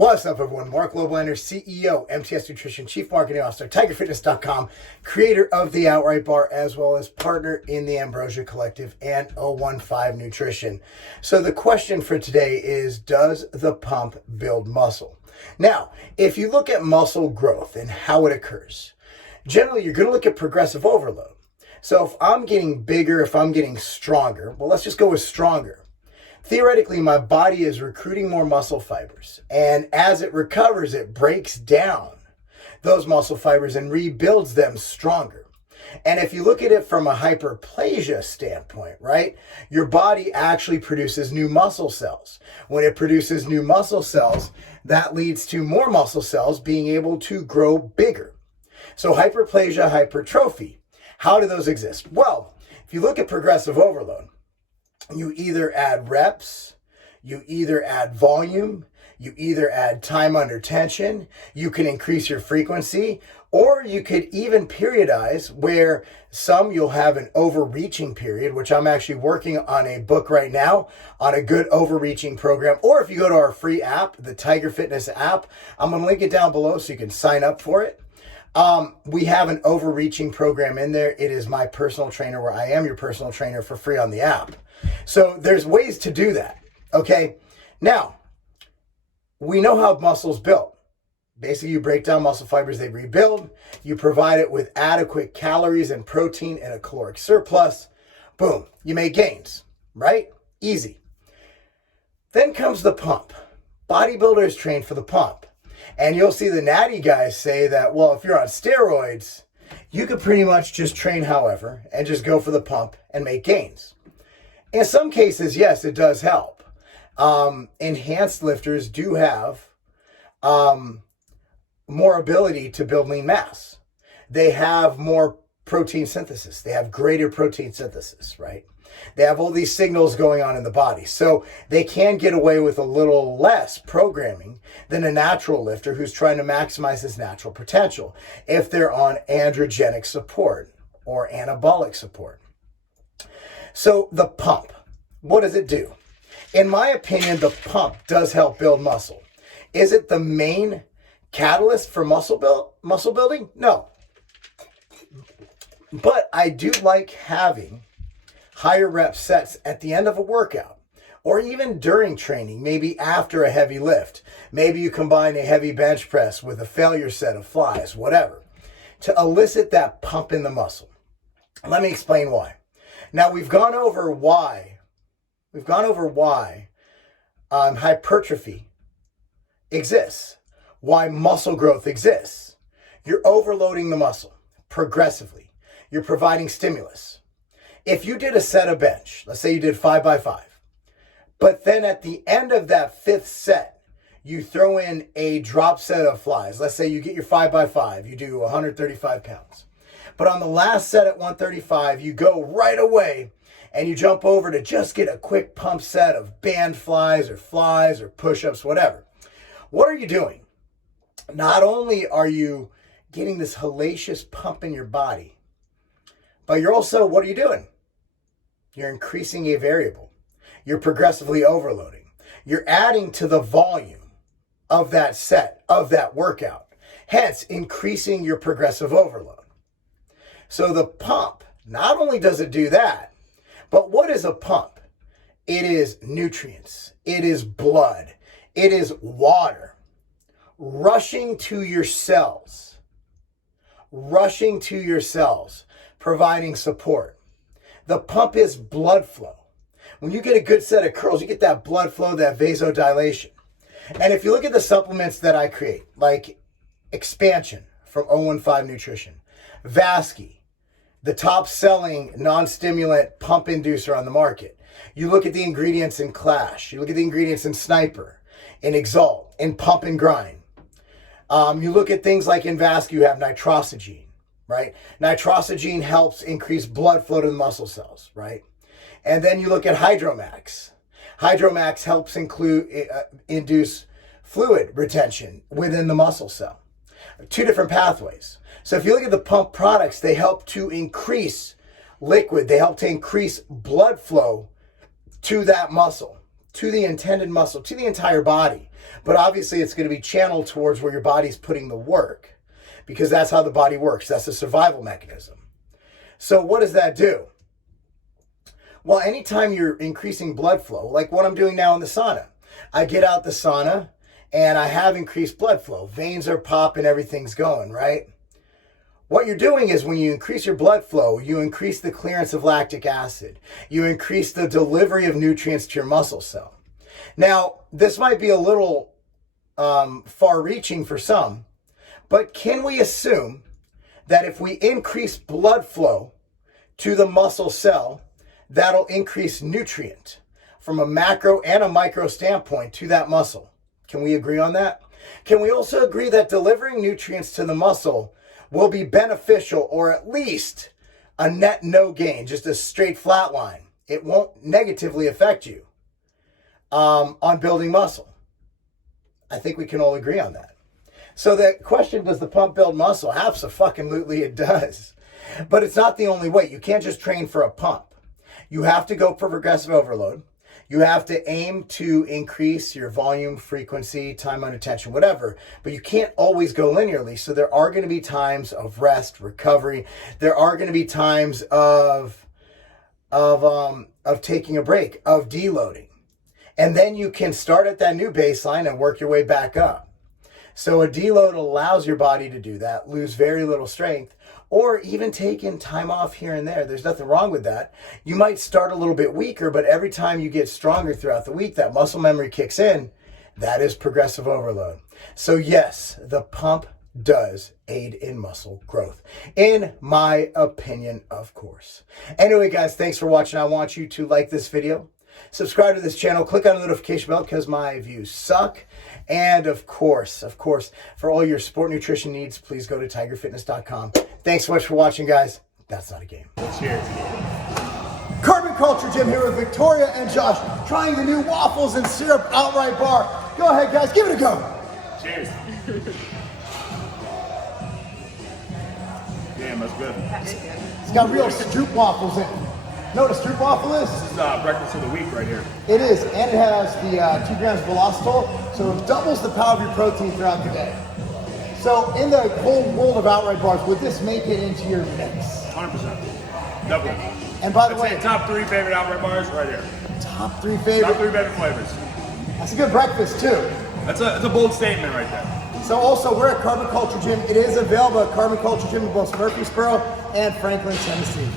What's up, everyone? Marc Lobliner, CEO, MTS Nutrition, Chief Marketing Officer, TigerFitness.com, creator of the Outright Bar, as well as partner in the Ambrosia Collective and 015 Nutrition. So the question for today is, does the pump build muscle? Now, if you look at muscle growth and how it occurs, generally you're going to look at progressive overload. So if I'm getting bigger, if I'm getting stronger, well, let's just go with stronger. Theoretically, my body is recruiting more muscle fibers, and as it recovers, it breaks down those muscle fibers and rebuilds them stronger. And if you look at it from a hyperplasia standpoint, right, your body actually produces new muscle cells. When it produces new muscle cells, that leads to more muscle cells being able to grow bigger. So hyperplasia, hypertrophy, how do those exist? Well, if you look at progressive overload, you either add reps, you either add volume, you either add time under tension, you can increase your frequency, or you could even periodize where some you'll have an overreaching period, which I'm actually working on a book right now on a good overreaching program. Or if you go to our free app, the Tiger Fitness app, I'm going to link it down below so you can sign up for it. We have an overreaching program in there. It is my personal trainer where I am your personal trainer for free on the app. So there's ways to do that, okay? Now, we know how muscle's built. Basically, you break down muscle fibers, they rebuild. You provide it with adequate calories and protein and a caloric surplus. Boom, you make gains, right? Easy. Then comes the pump. Bodybuilders train for the pump. And you'll see the natty guys say that, well, if you're on steroids, you could pretty much just train however and just go for the pump and make gains. In some cases, yes, it does help. Enhanced lifters do have more ability to build lean mass. They have more protein synthesis. They have greater protein synthesis, right? They have all these signals going on in the body. So they can get away with a little less programming than a natural lifter who's trying to maximize his natural potential if they're on androgenic support or anabolic support. So the pump, what does it do? In my opinion, the pump does help build muscle. Is it the main catalyst for muscle building? No. But I do like having higher rep sets at the end of a workout or even during training, maybe after a heavy lift. Maybe you combine a heavy bench press with a failure set of flies, whatever, to elicit that pump in the muscle. Let me explain why. Now, we've gone over why hypertrophy exists, why muscle growth exists. You're overloading the muscle progressively. You're providing stimulus. If you did a set of bench, let's say you did 5x5, but then at the end of that fifth set, you throw in a drop set of flies. Let's say you get your 5x5, you do 135 pounds. But on the last set at 135, you go right away and you jump over to just get a quick pump set of band flies or push-ups, whatever. What are you doing? Not only are you getting this hellacious pump in your body, but you're also, what are you doing? You're increasing a variable. You're progressively overloading. You're adding to the volume of that set, of that workout, hence increasing your progressive overload. So the pump, not only does it do that, but what is a pump? It is nutrients. It is blood. It is water rushing to your cells, providing support. The pump is blood flow. When you get a good set of curls, you get that blood flow, that vasodilation. And if you look at the supplements that I create, like Expansion from 015 Nutrition, Vasky, the top selling non-stimulant pump inducer on the market. You look at the ingredients in Clash. You look at the ingredients in Sniper, in Exalt, in Pump and Grind. You look at things like in Vasky, you have nitrosogene, right? Nitrosogene helps increase blood flow to the muscle cells, right? And then you look at Hydromax. Hydromax helps induce fluid retention within the muscle cell. Two different pathways. So if you look at the pump products, they help to increase liquid. They help to increase blood flow to that muscle, to the intended muscle, to the entire body. But obviously it's going to be channeled towards where your body's putting the work, because that's how the body works. That's a survival mechanism. So what does that do? Well, anytime you're increasing blood flow, like what I'm doing now in the sauna, I get out the sauna and I have increased blood flow. Veins are popping, everything's going, right? What you're doing is when you increase your blood flow, you increase the clearance of lactic acid. You increase the delivery of nutrients to your muscle cell. Now, this might be a little far-reaching for some, but can we assume that if we increase blood flow to the muscle cell, that'll increase nutrient from a macro and a micro standpoint to that muscle? Can we agree on that? Can we also agree that delivering nutrients to the muscle will be beneficial, or at least a net no gain, just a straight flat line? It won't negatively affect you on building muscle. I think we can all agree on that. So the question, does the pump build muscle? Abso-fucking-lutely it does. But it's not the only way. You can't just train for a pump. You have to go for progressive overload. You have to aim to increase your volume, frequency, time under tension, whatever. But you can't always go linearly. So there are going to be times of rest, recovery. There are going to be times of taking a break, of deloading. And then you can start at that new baseline and work your way back up. So a deload allows your body to do that, lose very little strength, or even taking time off here and there. There's nothing wrong with that. You might start a little bit weaker, but every time you get stronger throughout the week, that muscle memory kicks in. That is progressive overload. So yes, the pump does aid in muscle growth, in my opinion, of course. Anyway, guys, thanks for watching. I want you to like this video, subscribe to this channel, click on the notification bell because my views suck. And of course, for all your sport nutrition needs, please go to tigerfitness.com. Thanks so much for watching, guys. That's not a game. Cheers. Carbon Culture Gym here with Victoria and Josh, trying the new waffles and syrup outright bar. Go ahead, guys, give it a go. Cheers. Damn, that's good. It's got real stroop waffles in it. Know what a stroop waffle is? This is breakfast of the week right here. It is, and it has the 2 grams of velocitol, so it doubles the power of your protein throughout the day. So in the whole world of outright bars, would this make it into your mix? 100%. Definitely. And by the I'd way, say top 3 favorite outright bars right here. top 3 favorite. Top 3 favorite flavors. That's a good breakfast too. That's a bold statement right there. So also, we're at Carbon Culture Gym. It is available at Carbon Culture Gym in both Murfreesboro and Franklin, Tennessee.